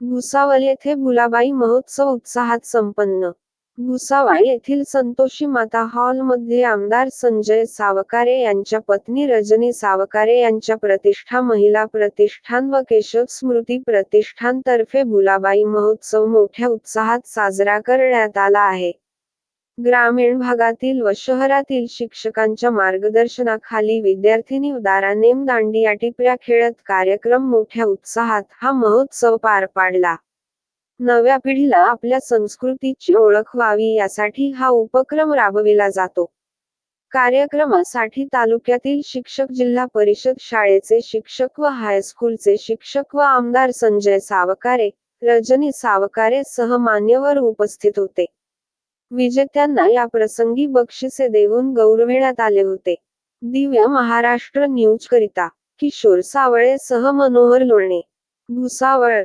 भुसावळ येथे भुलाबाई महोत्सव उत्साहात संपन्न. भुसावळ येथील संतोषी माता हॉलमध्ये आमदार संजय सावकारे यांच्या पत्नी रजनी सावकारे यांच्या प्रतिष्ठा महिला प्रतिष्ठान व केशव स्मृती प्रतिष्ठान तर्फे भुलाबाई महोत्सव मोठ्या उत्साहात साजरा करण्यात आला आहे. ग्रामीण भागातील व शहरातील शिक्षकांच्या मार्गदर्शनाखाली विद्यार्थिनी उदारा नेम दांडिया टिपऱ्या खेळत कार्यक्रम मोठ्या उत्साहात हा महोत्सव पार पाडला. नव्या पिढीला आपल्या संस्कृतीची ओळख व्हावी यासाठी हा उपक्रम राबविला जातो. कार्यक्रमासाठी तालुक्यातील शिक्षक जिल्हा परिषद शाळेचे शिक्षक व हायस्कूलचे शिक्षक व आमदार संजय सावकारे रजनी सावकारे सह मान्यवर उपस्थित होते. विजेत्यांना या प्रसंगी बक्षिसे देऊन गौरविण्यात आले होते. दिव्य महाराष्ट्र न्यूज करिता किशोर सावळे सह मनोहर लोणे भुसावळ.